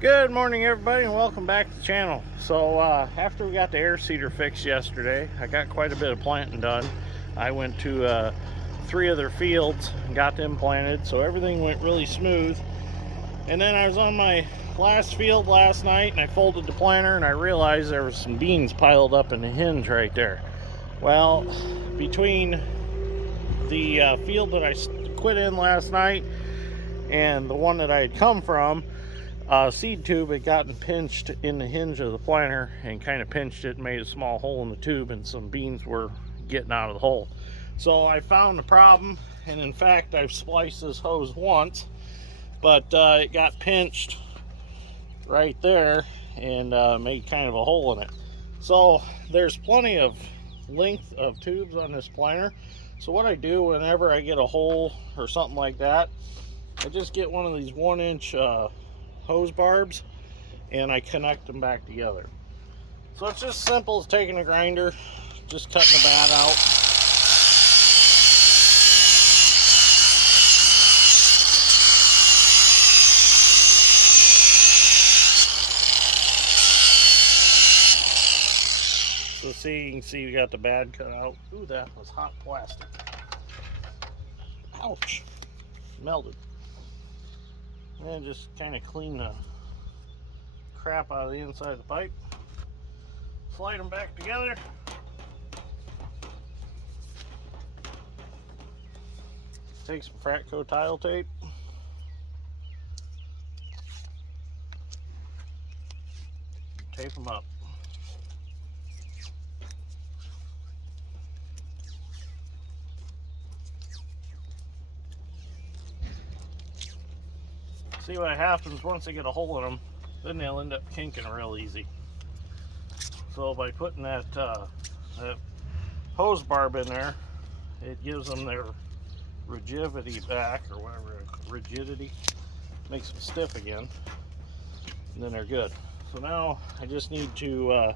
Good morning, everybody, and welcome back to the channel. So after we got the air seeder fixed yesterday, I got quite a bit of planting done. I went to 3 other fields and got them planted, so everything went really smooth. And then I was on my last field last night and I folded the planter and I realized there was some beans piled up in the hinge right there. Well, between the field that I quit in last night and the one that I had come from, seed tube had gotten pinched in the hinge of the planter and kind of pinched it and made a small hole in the tube, and some beans were getting out of the hole. So I found the problem, and in fact I've spliced this hose once, but it got pinched right there and made kind of a hole in it. So there's plenty of length of tubes on this planter. So what I do whenever I get a hole or something like that, I just get one of these 1-inch hose barbs and I connect them back together. So it's just simple as taking a grinder, just cutting the bad out. So see, you can see we got the bad cut out. Ooh, that was hot plastic. Ouch, melted. And just kind of clean the crap out of the inside of the pipe. Slide them back together. Take some Fratco tile tape. Tape them up. See what happens once they get a hole in them, then they'll end up kinking real easy. So by putting that hose barb in there, it gives them their rigidity back, or whatever, rigidity, makes them stiff again, and then they're good. So now I just need to,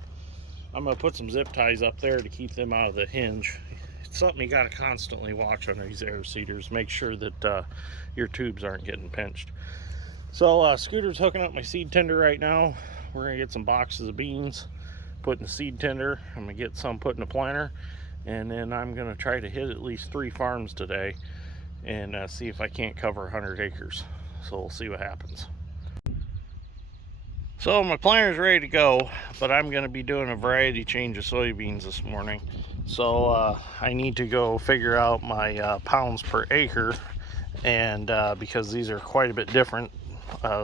I'm going to put some zip ties up there to keep them out of the hinge. It's something you got to constantly watch on these air seeders, make sure that your tubes aren't getting pinched. So Scooter's hooking up my seed tender right now. We're gonna get some boxes of beans, put in the seed tender. I'm gonna get some put in the planter, and then I'm gonna try to hit at least 3 farms today and see if I can't cover 100 acres. So we'll see what happens. So my planter's ready to go, but I'm gonna be doing a variety change of soybeans this morning. So I need to go figure out my pounds per acre, and because these are quite a bit different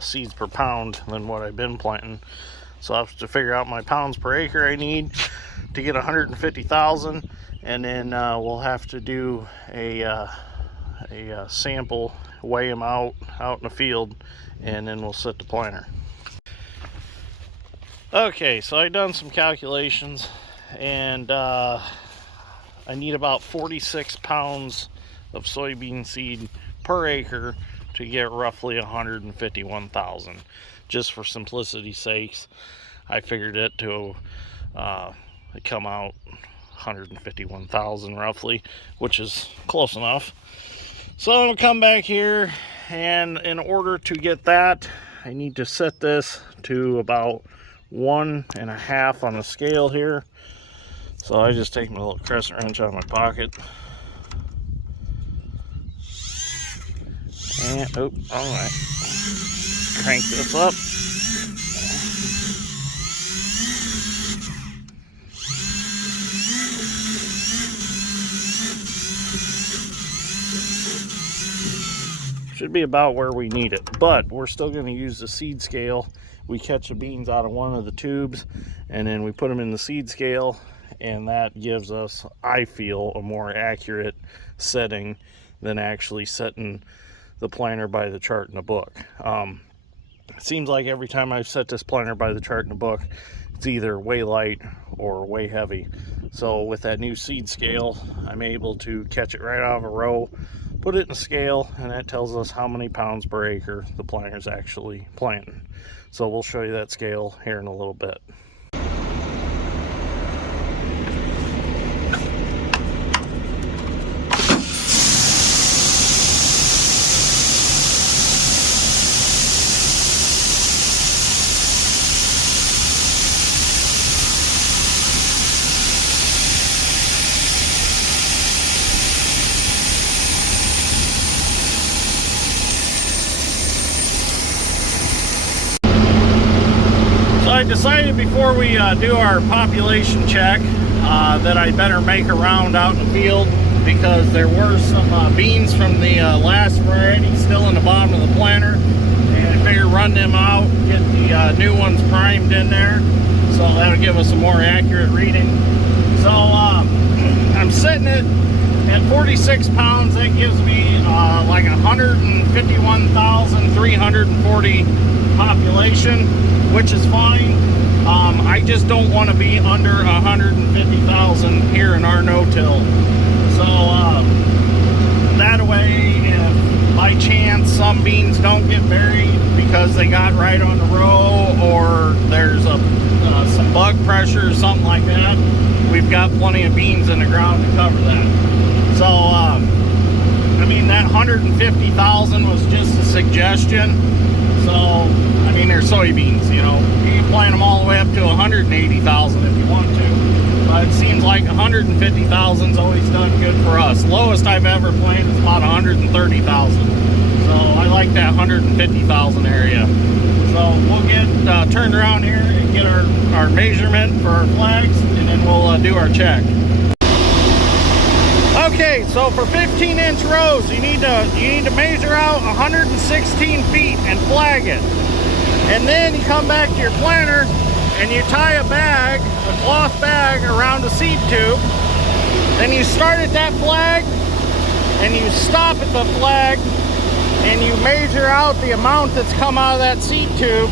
seeds per pound than what I've been planting. So I have to figure out my pounds per acre I need to get 150,000, and then we'll have to do a sample, weigh them out in the field, and then we'll set the planter. Okay, so I've done some calculations, and I need about 46 pounds of soybean seed per acre to get roughly 151,000. Just for simplicity's sakes, I figured it to come out 151,000 roughly, which is close enough. So I'm gonna come back here, and in order to get that, I need to set this to about 1.5 on the scale here. So I just take my little crescent wrench out of my pocket. And, oh, alright. Crank this up. Should be about where we need it, but we're still going to use the seed scale. We catch the beans out of one of the tubes, and then we put them in the seed scale, and that gives us, I feel, a more accurate setting than actually setting the planter by the chart in the book. It seems like every time I've set this planter by the chart in the book, it's either way light or way heavy. So with that new seed scale, I'm able to catch it right out of a row, put it in a scale, and that tells us how many pounds per acre the planter's actually planting. So we'll show you that scale here in a little bit. I decided before we do our population check that I better make a round out in the field, because there were some beans from the last variety still in the bottom of the planter, and I figured run them out, get the new ones primed in there, so that'll give us a more accurate reading. So I'm setting it at 46 pounds. That gives me like 151,340 population, which is fine. I just don't want to be under 150,000 here in our no-till. So that way, if by chance some beans don't get buried because they got right on the row, or there's some bug pressure or something like that, we've got plenty of beans in the ground to cover that. So I mean, that 150,000 was just a suggestion. So I mean, they're soybeans, you know, you can plant them all the way up to 180,000 if you want to, but it seems like 150,000's always done good for us. Lowest I've ever planted is about 130,000, so I like that 150,000 area. So we'll get turned around here and get our measurement for our flags, and then we'll do our check. Okay, so for 15-inch rows, you need to measure out 116 feet and flag it. And then you come back to your planter and you tie a cloth bag around the seed tube. Then you start at that flag and you stop at the flag and you measure out the amount that's come out of that seed tube,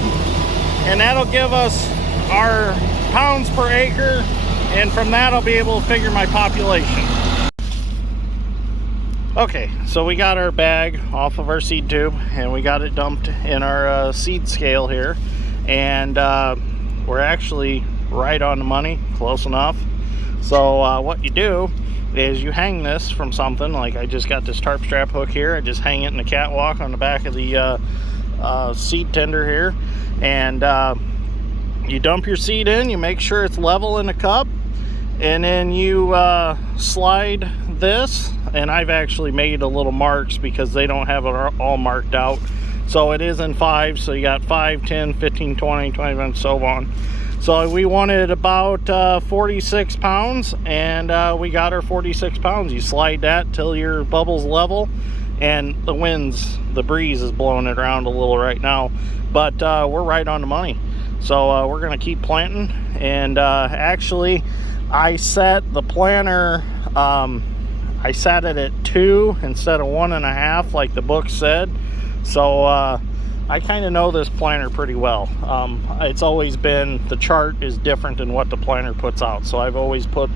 and that'll give us our pounds per acre, and from that I'll be able to figure my population. Okay, so we got our bag off of our seed tube and we got it dumped in our seed scale here, and we're actually right on the money, close enough. So what you do is you hang this from something, like I just got this tarp strap hook here. I just hang it in the catwalk on the back of the seed tender here, and you dump your seed in, you make sure it's level in the cup, and then you slide this, and I've actually made a little marks because they don't have it all marked out. So it is in 5, so you got 5, 10, 15, 20, 21, and so on. So we wanted about 46 pounds, and we got our 46 pounds. You slide that till your bubble's level, and the breeze is blowing it around a little right now, but we're right on the money. So we're gonna keep planting, and actually I set the planter, I set it at 2 instead of 1.5 like the book said. So I kind of know this planter pretty well. It's always been, the chart is different than what the planter puts out, so I've always put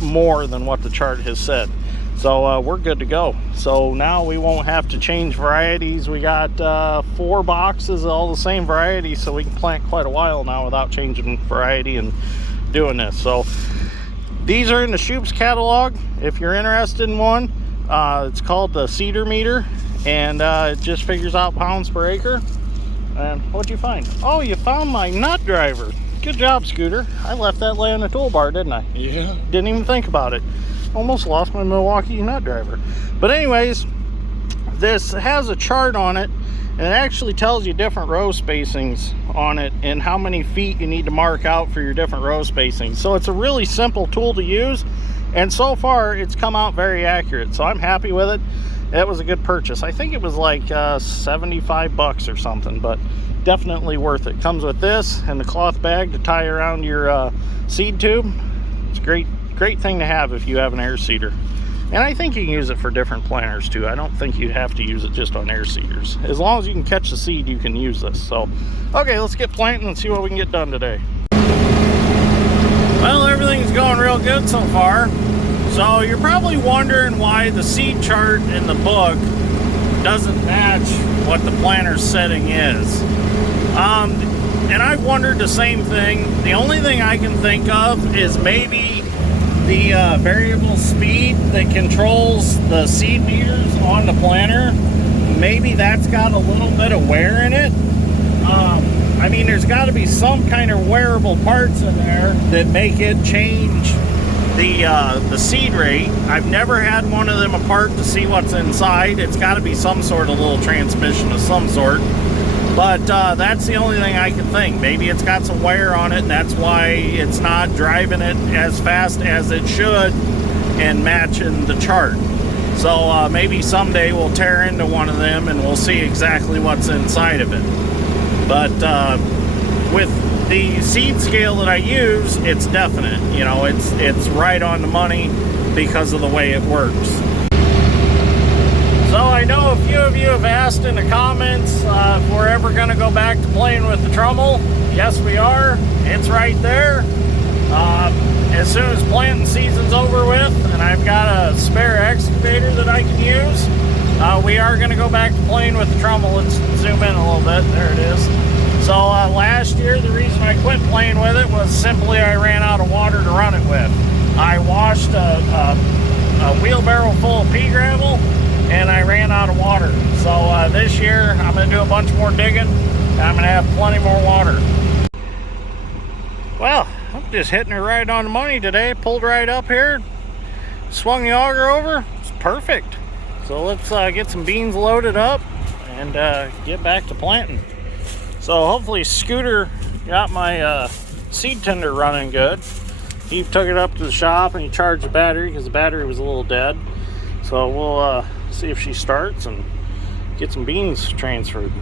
more than what the chart has said. So we're good to go. So now we won't have to change varieties. We got 4 boxes, all the same variety, so we can plant quite a while now without changing variety and doing this. So these are in the Shoup's catalog if you're interested in one. It's called the Cedar Meter, and it just figures out pounds per acre. And what'd you find? Oh, you found my nut driver. Good job, Scooter. I left that laying in the toolbar, didn't I? Yeah. Didn't even think about it. Almost lost my Milwaukee nut driver. But anyways, this has a chart on it, and it actually tells you different row spacings on it and how many feet you need to mark out for your different row spacings. So it's a really simple tool to use, and so far it's come out very accurate, so I'm happy with it. It was a good purchase. I think it was like 75 bucks or something, but definitely worth it. Comes with this and the cloth bag to tie around your seed tube. It's a great thing to have if you have an air seeder. And I think you can use it for different planters too. I don't think you have to use it just on air seeders. As long as you can catch the seed, you can use this. So, okay, let's get planting and see what we can get done today. Well, everything's going real good so far. So you're probably wondering why the seed chart in the book doesn't match what the planter's setting is. And I've wondered the same thing. The only thing I can think of is maybe the variable speed that controls the seed meters on the planter. Maybe that's got a little bit of wear in it. I mean, there's got to be some kind of wearable parts in there that make it change the seed rate. I've never had one of them apart to see what's inside. It's got to be some sort of little transmission of some sort. But that's the only thing I can think. Maybe it's got some wear on it, and that's why it's not driving it as fast as it should and matching the chart. So maybe someday we'll tear into one of them and we'll see exactly what's inside of it. But with the seed scale that I use, it's definite. You know, it's right on the money because of the way it works. So I know a few of you have asked in the comments if we're ever going to go back to playing with the trommel. Yes, we are. It's right there. As soon as planting season's over with and I've got a spare excavator that I can use, we are going to go back to playing with the trommel. Let's zoom in a little bit. There it is. So last year, the reason I quit playing with it was simply I ran out of water to run it with. I washed a wheelbarrow full of pea gravel and I ran out of water. So this year I'm going to do a bunch more digging and I'm going to have plenty more water. Well, I'm just hitting it right on the money today. Pulled right up here, swung the auger over. It's perfect. So let's get some beans loaded up and get back to planting. So hopefully Scooter got my seed tender running good. He took it up to the shop and he charged the battery because the battery was a little dead. So we'll see if she starts and get some beans transferred.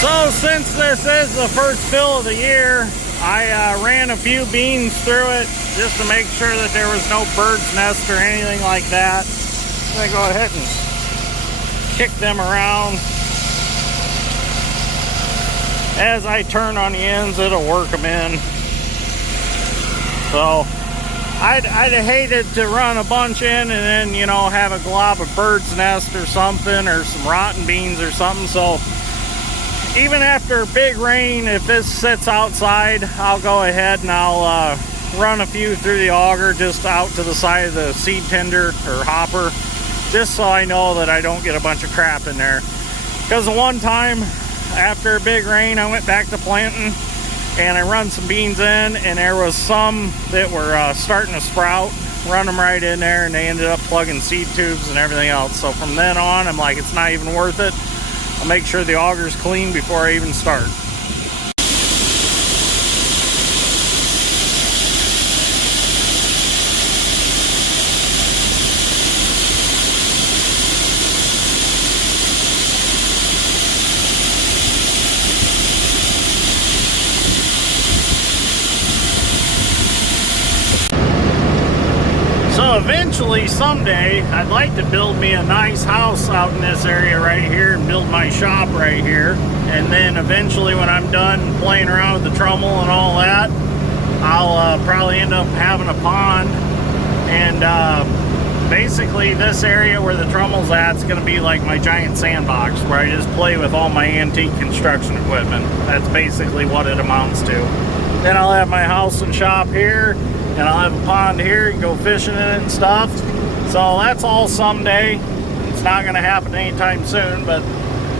So since this is the first fill of the year, I ran a few beans through it just to make sure that there was no bird's nest or anything like that. I'm going to go ahead and kick them around. As I turn on the ends, it'll work them in. So I'd have hated to run a bunch in and then, you know, have a glob of bird's nest or something, or some rotten beans or something. So even after big rain, if this sits outside, I'll go ahead and I'll run a few through the auger just out to the side of the seed tender or hopper, just so I know that I don't get a bunch of crap in there. Because the one time after a big rain, I went back to planting and I run some beans in, and there was some that were starting to sprout. Run them right in there and they ended up plugging seed tubes and everything else. So from then on, I'm like, it's not even worth it. I'll make sure the auger's clean before I even start. So eventually, someday, I'd like to build me a nice house out in this area right here and build my shop right here. And then eventually, when I'm done playing around with the trommel and all that, I'll probably end up having a pond. And basically, this area where the trommel's at is going to be like my giant sandbox where I just play with all my antique construction equipment. That's basically what it amounts to. Then I'll have my house and shop here. And I'll have a pond here, you can go fishing in it and stuff. So that's all someday. It's not going to happen anytime soon, but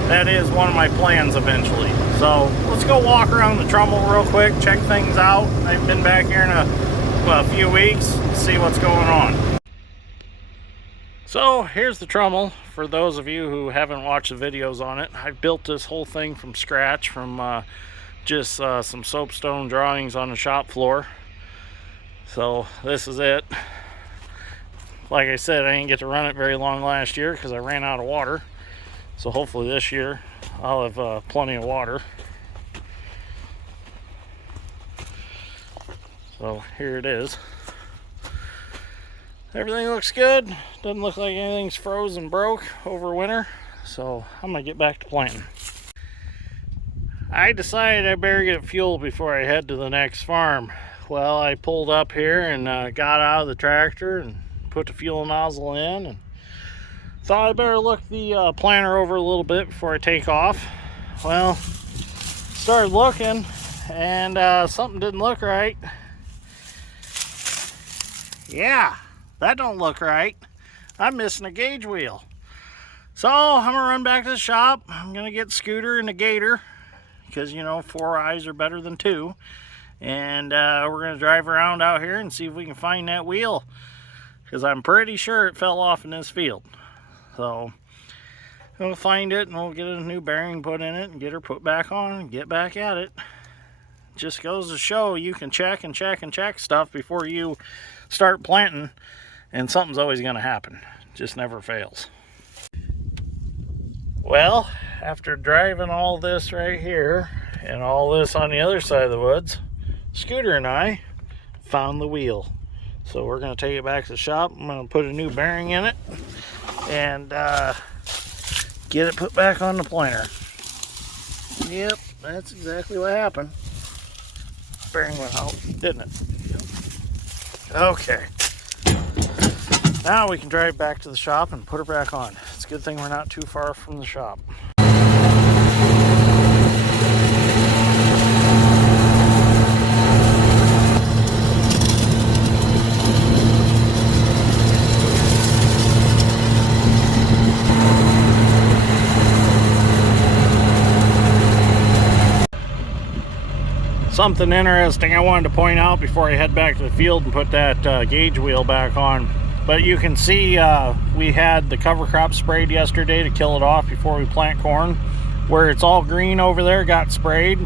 that is one of my plans eventually. So let's go walk around the trommel real quick, check things out. I've been back here in a few weeks, see what's going on. So here's the trommel. For those of you who haven't watched the videos on it, I built this whole thing from scratch from just some soapstone drawings on the shop floor. So this is it. Like I said, I didn't get to run it very long last year because I ran out of water. So hopefully this year I'll have plenty of water. So here it is. Everything looks good. Doesn't look like anything's frozen broke over winter. So I'm gonna get back to planting. I decided I better get fuel before I head to the next farm. Well, I pulled up here and got out of the tractor and put the fuel nozzle in and thought I better look the planter over a little bit before I take off. Well, started looking and something didn't look right. Yeah, that don't look right. I'm missing a gauge wheel. So I'm gonna run back to the shop. I'm gonna get Scooter and the Gator, because you know 4 eyes are better than 2. And we're gonna drive around out here and see if we can find that wheel, because I'm pretty sure it fell off in this field. So we'll find it and we'll get a new bearing put in it and get her put back on and get back at it. Just goes to show you can check and check and check stuff before you start planting, and something's always going to happen. Just never fails. Well, after driving all this right here and all this on the other side of the woods, Scooter and I found the wheel. So we're going to take it back to the shop. I'm going to put a new bearing in it and get it put back on the planter. Yep, that's exactly what happened. Bearing went out, didn't it? Okay. Now we can drive back to the shop and put her back on. It's a good thing we're not too far from the shop. Something interesting I wanted to point out before I head back to the field and put that gauge wheel back on. But you can see we had the cover crop sprayed yesterday to kill it off before we plant corn. Where it's all green over there got sprayed.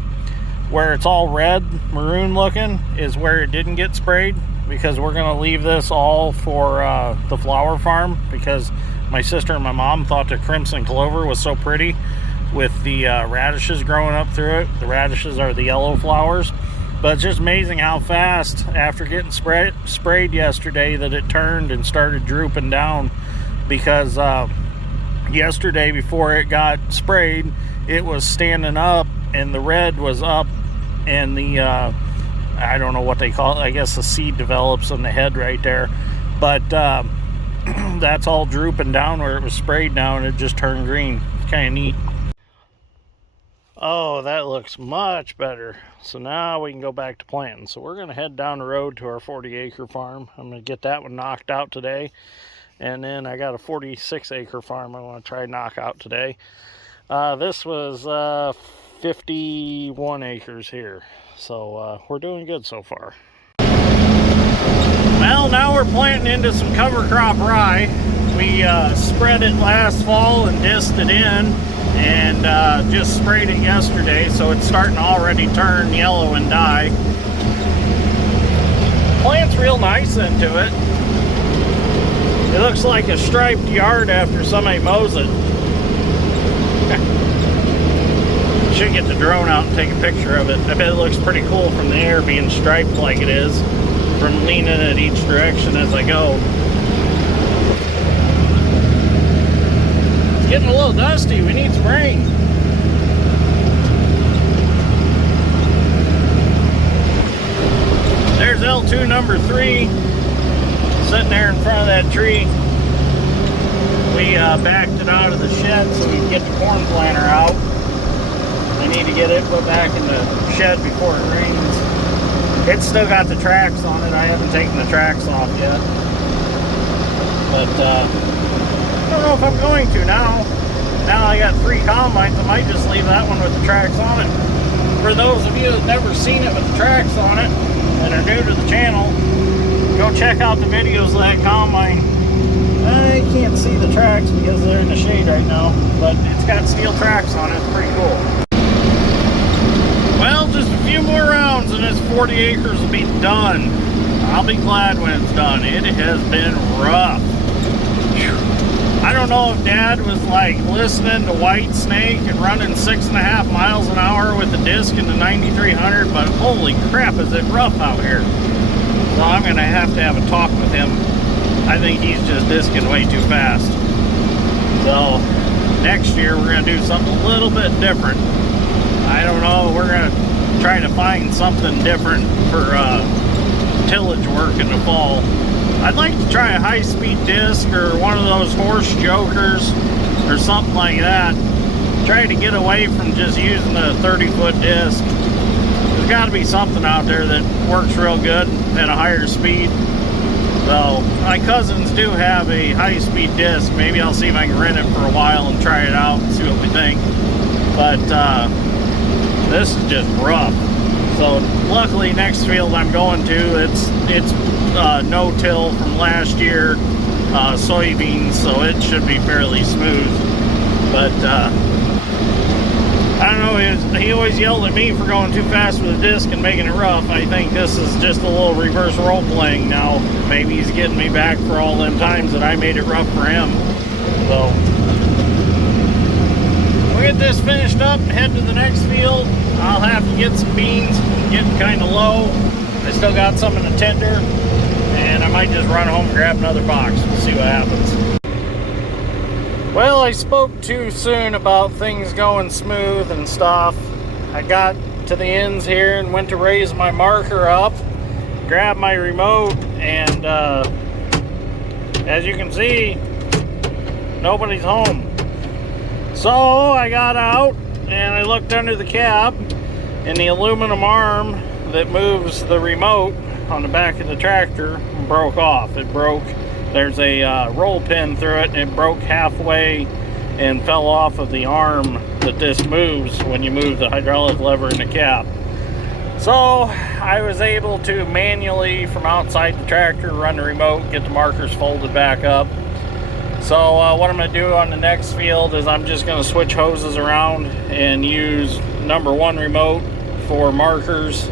Where it's all red, maroon looking, is where it didn't get sprayed, because we're going to leave this all for the flower farm, because my sister and my mom thought the crimson clover was so pretty with the radishes growing up through it. The radishes are the yellow flowers. But it's just amazing how fast, after getting sprayed yesterday, that it turned and started drooping down, because yesterday before it got sprayed, it was standing up and the red was up, and the I don't know what they call it, I guess the seed develops on the head right there, but that's all drooping down where it was sprayed now, and it just turned green. It's kind of neat. Oh, that looks much better. So now we can go back to planting. So we're going to head down the road to our 40-acre farm. I'm going to get that one knocked out today. And then I got a 46-acre farm I want to try to knock out today. This was 51 acres here. So we're doing good so far. Well, now we're planting into some cover crop rye. We spread it last fall and disked it in, and just sprayed it yesterday, so it's starting to already turn yellow and die. Plant's real nice into it. It looks like a striped yard after somebody mows it. Should get the drone out and take a picture of it. I bet it looks pretty cool from the air, being striped like it is, from leaning at each direction as I go. It's getting a little dusty. We need some rain. There's L2 number 3 sitting there in front of that tree. We backed it out of the shed so we can get the corn planter out. I need to get it put back in the shed before it rains. It's still got the tracks on it. I haven't taken the tracks off yet. But I don't know if I'm going to now. Now I got 3 combines. I might just leave that one with the tracks on it. For those of you that have never seen it with the tracks on it and are new to the channel, go check out the videos of that combine. I can't see the tracks because they're in the shade right now, but it's got steel tracks on it. It's pretty cool. Well, just a few more rounds and this 40 acres will be done. I'll be glad when it's done. It has been rough. I don't know if Dad was like listening to White Snake and running 6.5 miles an hour with the disc in the 9300, but holy crap, is it rough out here. So I'm going to have a talk with him. I think he's just discing way too fast. So next year we're going to do something a little bit different. I don't know, we're going to try to find something different for tillage work in the fall. I'd like to try a high-speed disc or one of those horse jokers or something like that. Try to get away from just using a 30-foot disc. There's got to be something out there that works real good at a higher speed. So my cousins do have a high-speed disc. Maybe I'll see if I can rent it for a while and try it out and see what we think. But this is just rough. So luckily next field I'm going to, it's no-till from last year, soybeans, so it should be fairly smooth. But I don't know, he always yelled at me for going too fast with the disc and making it rough. I think this is just a little reverse role playing now. Maybe he's getting me back for all them times that I made it rough for him. So we'll get this finished up and head to the next field. I'll have to get some beans, getting kind of low. I still got some in the tender, and I might just run home and grab another box. We'll see what happens. Well, I spoke too soon about things going smooth and stuff. I got to the ends here and went to raise my marker up, grab my remote, and as you can see, nobody's home. So I got out and I looked under the cab, and the aluminum arm that moves the remote on the back of the tractor broke off. It broke. There's a roll pin through it, and it broke halfway and fell off of the arm that this moves when you move the hydraulic lever in the cab. So I was able to manually from outside the tractor run the remote, get the markers folded back up. So what I'm going to do on the next field is I'm just going to switch hoses around and use #1 remote for markers,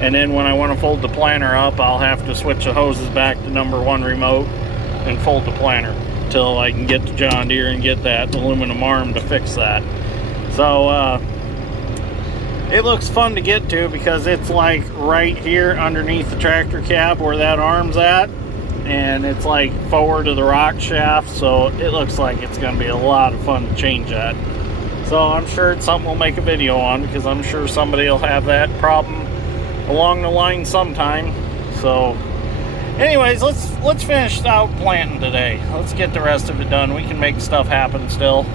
and then when I want to fold the planter up, I'll have to switch the hoses back to #1 remote and fold the planter until I can get to John Deere and get that aluminum arm to fix that. So it looks fun to get to because it's like right here underneath the tractor cab where that arm's at, and it's like forward of the rock shaft, so it looks like it's going to be a lot of fun to change that. So I'm sure it's something we'll make a video on, because I'm sure somebody will have that problem along the line sometime. So anyways, let's finish out planting today. Let's get the rest of it done. We can make stuff happen still.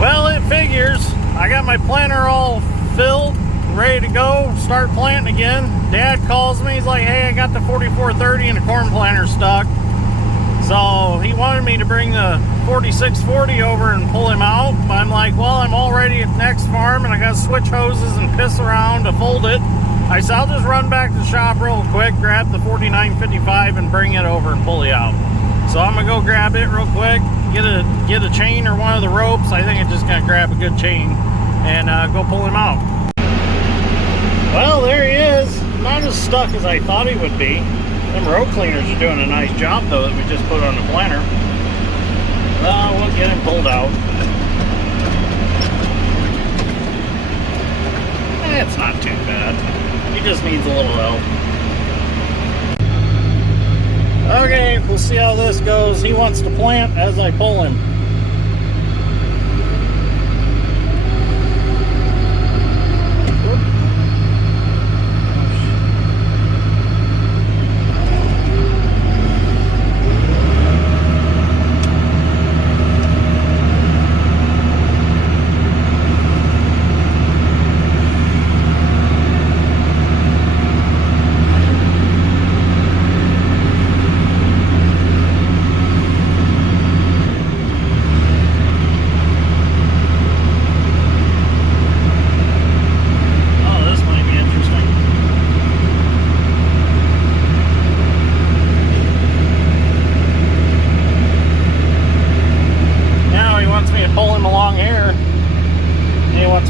Well, it figures. I got my planter all filled, ready to go, start planting again. Dad calls me, he's like, hey, I got the 4430 and the corn planter stuck. So he wanted me to bring the 4640 over and pull him out. But I'm like, well, I'm already at the next farm and I got to switch hoses and piss around to fold it. I said, I'll just run back to the shop real quick, grab the 4955 and bring it over and pull you out. So I'm gonna go grab it real quick, get a chain or one of the ropes. I think I'm just gonna grab a good chain and go pull him out. Well, there he is. Not as stuck as I thought he would be. Them road cleaners are doing a nice job though that we just put on the planter. We'll get him pulled out. It's not too bad. He just needs a little help. Okay, we'll see how this goes. He wants to plant as I pull him.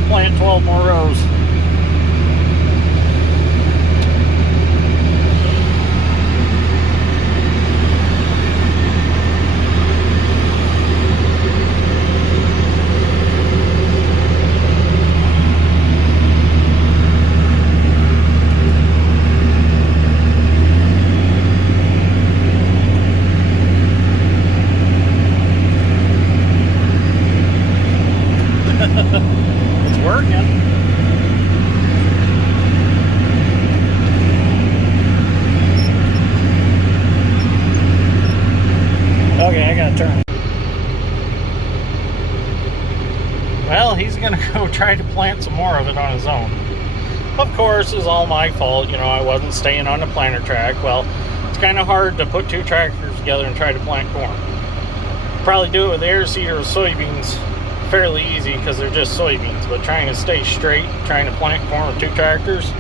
Plant 12 more rows. It's working. Okay, I gotta turn. Well, he's gonna go try to plant some more of it on his own. Of course, it's all my fault. You know, I wasn't staying on the planter track. Well, it's kind of hard to put two tractors together and try to plant corn. Probably do it with air seeder or soybeans fairly easy because they're just soybeans, but trying to stay straight, trying to plant corn with two tractors.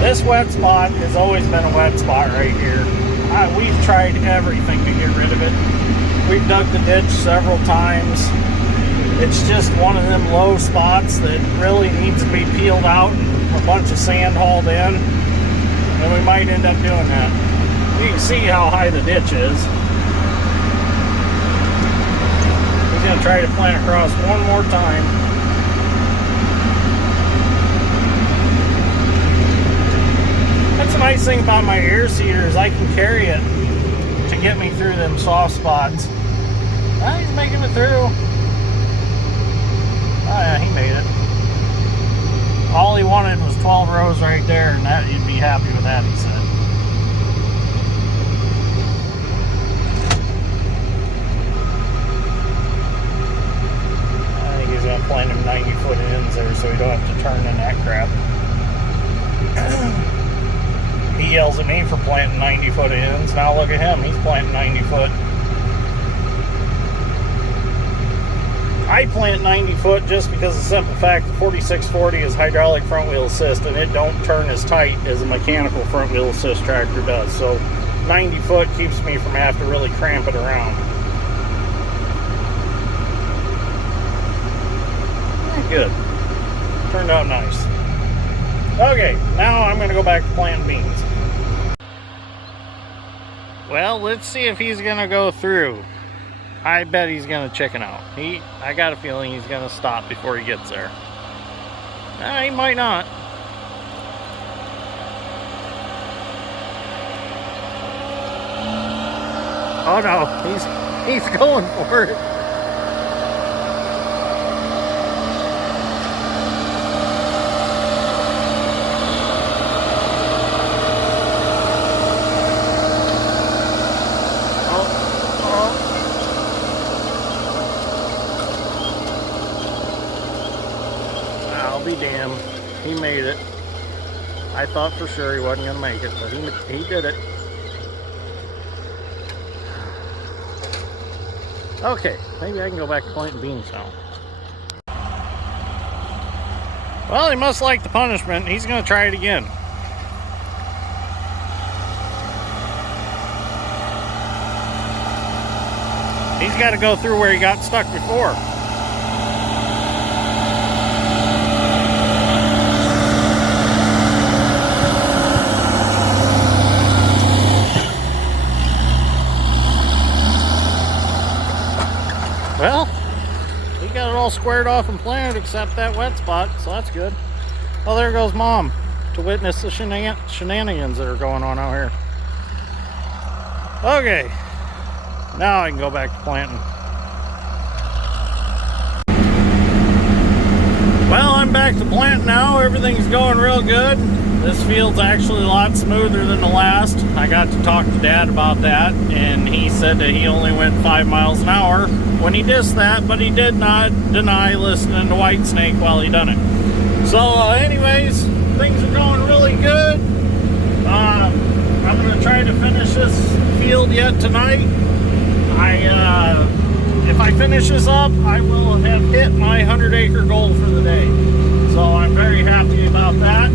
This wet spot has always been a wet spot right here. We've tried everything to get rid of it. We've dug the ditch several times. It's just one of them low spots that really needs to be peeled out and a bunch of sand hauled in, and we might end up doing that. You can see how high the ditch is. He's going to try to plant across one more time. That's a nice thing about my air seeder is I can carry it to get me through them soft spots. Ah, he's making it through. Oh yeah, he made it. All he wanted was 12 rows right there, and that you'd be happy with that, he said. I think he's gonna plant him 90-foot ends there so he don't have to turn in that crap. He yells at me for planting 90-foot ends. Now look at him, he's planting 90-foot. I plant 90-foot just because of the simple fact the 4640 is hydraulic front wheel assist, and it don't turn as tight as a mechanical front wheel assist tractor does. So 90-foot keeps me from having to really cramp it around. Good. Turned out nice. Okay, now I'm going to go back to planting beans. Well, let's see if he's going to go through. I bet he's going to chicken out. I got a feeling he's going to stop before he gets there. He might not. Oh no, he's going for it. Be damned, he made it. I thought for sure he wasn't gonna make it, but he did it. Okay, maybe I can go back to planting beans now. Well, he must like the punishment. He's gonna try it again. He's got to go through where he got stuck before. Well, he got it all squared off and planted except that wet spot, so that's good. Well, there goes Mom to witness the shenanigans that are going on out here. Okay, now I can go back to planting. Well, I'm back to planting now. Everything's going real good. This field's actually a lot smoother than the last. I got to talk to Dad about that, and he said that he only went 5 miles an hour when he dissed that, but he did not deny listening to Whitesnake while he done it. So anyways, things are going really good. I'm going to try to finish this field yet tonight. If I finish this up, I will have hit my 100-acre goal for the day. So I'm very happy about that. A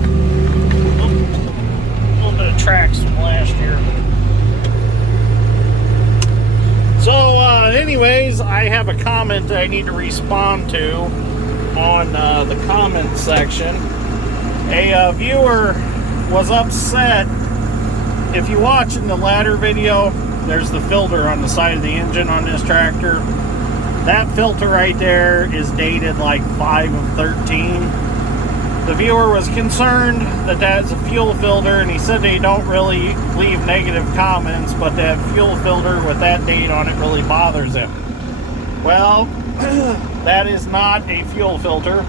little bit of tracks from last year. So anyways, I have a comment that I need to respond to on the comment section. A viewer was upset. If you watch in the ladder video, there's the filter on the side of the engine on this tractor. That filter right there is dated like 5 of 13. The viewer was concerned that that's a fuel filter, and he said they don't really leave negative comments, but that fuel filter with that date on it really bothers him. Well, that is not a fuel filter.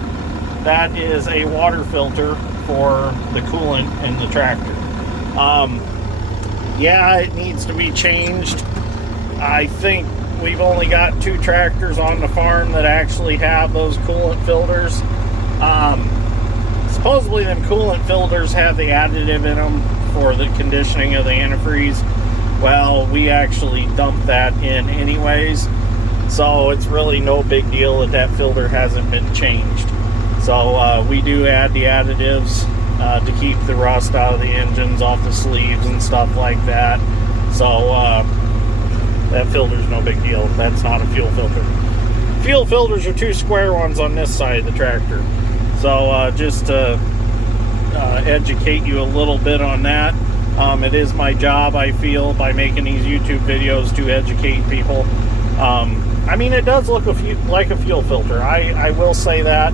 That is a water filter for the coolant in the tractor. Yeah, it needs to be changed. I think we've only got 2 tractors on the farm that actually have those coolant filters. Supposedly them coolant filters have the additive in them for the conditioning of the antifreeze. Well, we actually dump that in anyways, so it's really no big deal that that filter hasn't been changed. So we do add the additives to keep the rust out of the engines, off the sleeves and stuff like that. So that filter's no big deal. That's not a fuel filter. Fuel filters are 2 square ones on this side of the tractor. So just to educate you a little bit on that. It is my job, I feel, by making these YouTube videos to educate people. I mean, it does look like a fuel filter. I will say that.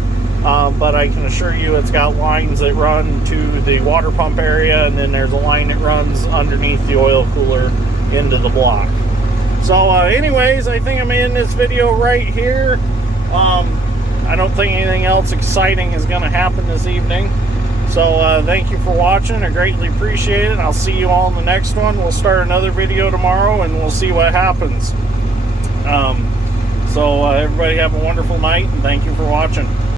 But I can assure you it's got lines that run to the water pump area, and then there's a line that runs underneath the oil cooler into the block. So anyways, I think I'm in this video right here. I don't think anything else exciting is going to happen this evening. So thank you for watching. I greatly appreciate it. I'll see you all in the next one. We'll start another video tomorrow and we'll see what happens. So everybody have a wonderful night, and thank you for watching.